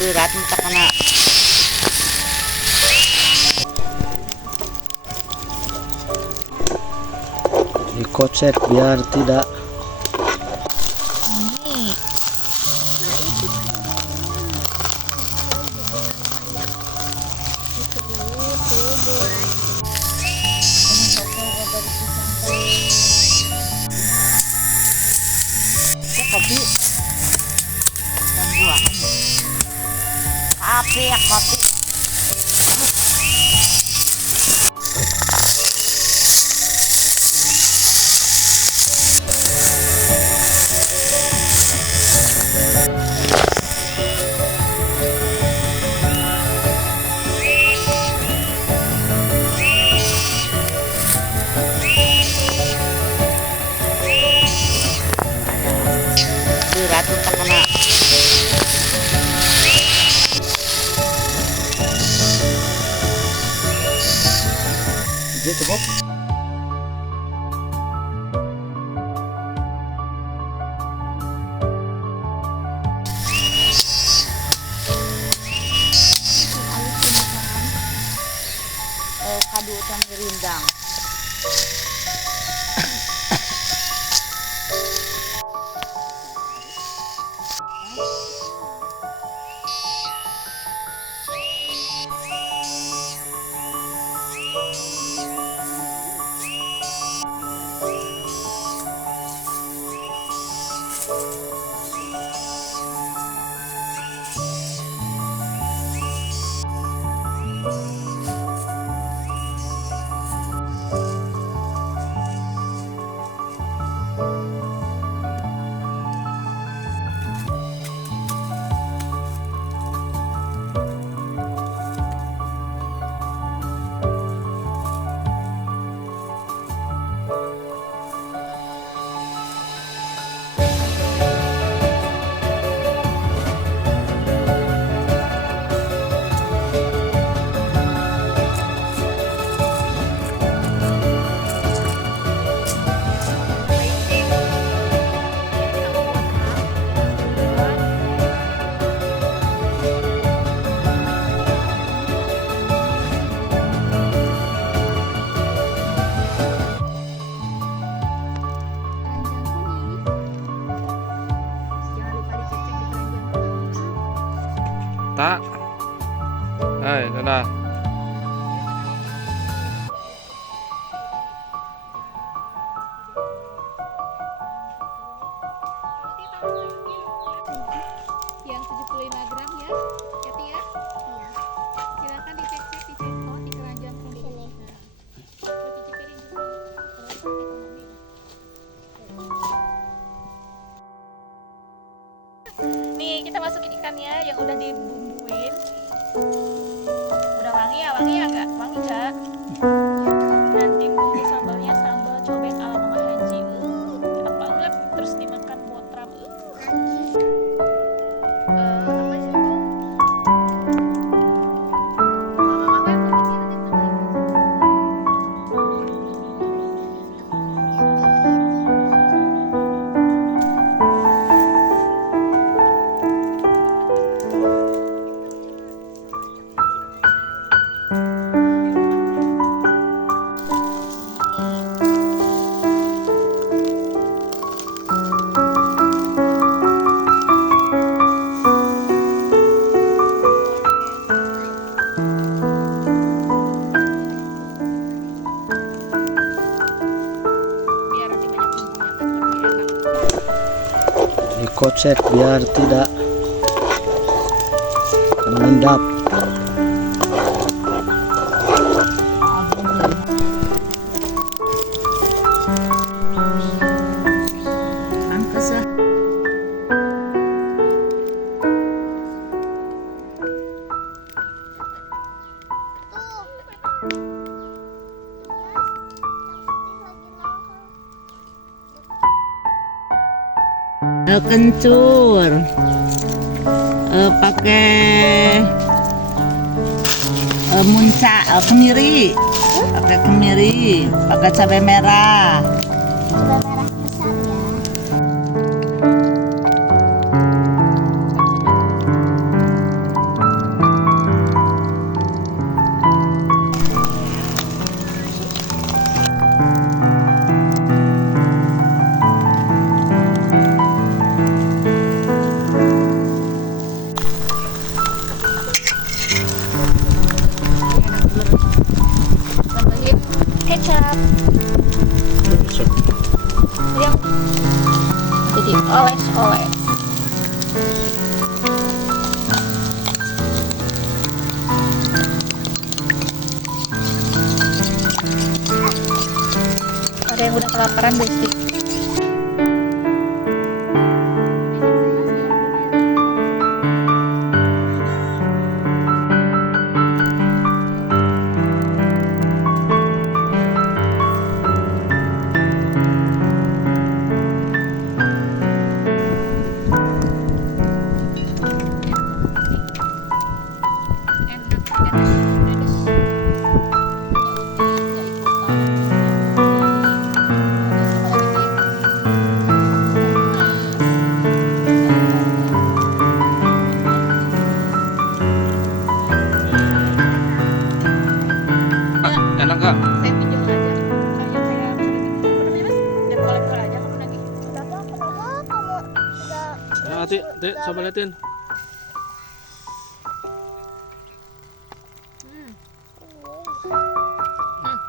berat minta kena. Dikocek biar tidak kopi dan buah kopi ya kopi. Berat minta kena. gitu Bob. Kadu sama rindang. Tak. Dadah. Yang 75 gram ya, Yati ya? Iya. Silakan dicek-cek di Ceko di keranjang sini. Nah, cuci piring dulu. Terus ekonomi. Nih kita masukin ikannya yang udah dibumbuin. Udah wangi ya nggak? Wangi nggak? Nanti bumbu sambalnya sambal cobek ala Mama Haji. Enak banget. Terus dimakan botram. Dikocek biar tidak mengendap. Kencur, pakai kemiri, pakai cabai merah. Cabai merah besar ya. kelaparan Besti. Enak nggak? Saya pinjam aja. Soalnya saya apa namanya Mas? Dan kolektor aja kamu lagi. Kenapa kamu sudah Ya, Ati, coba liatin.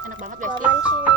Enak banget Besti. Waman sini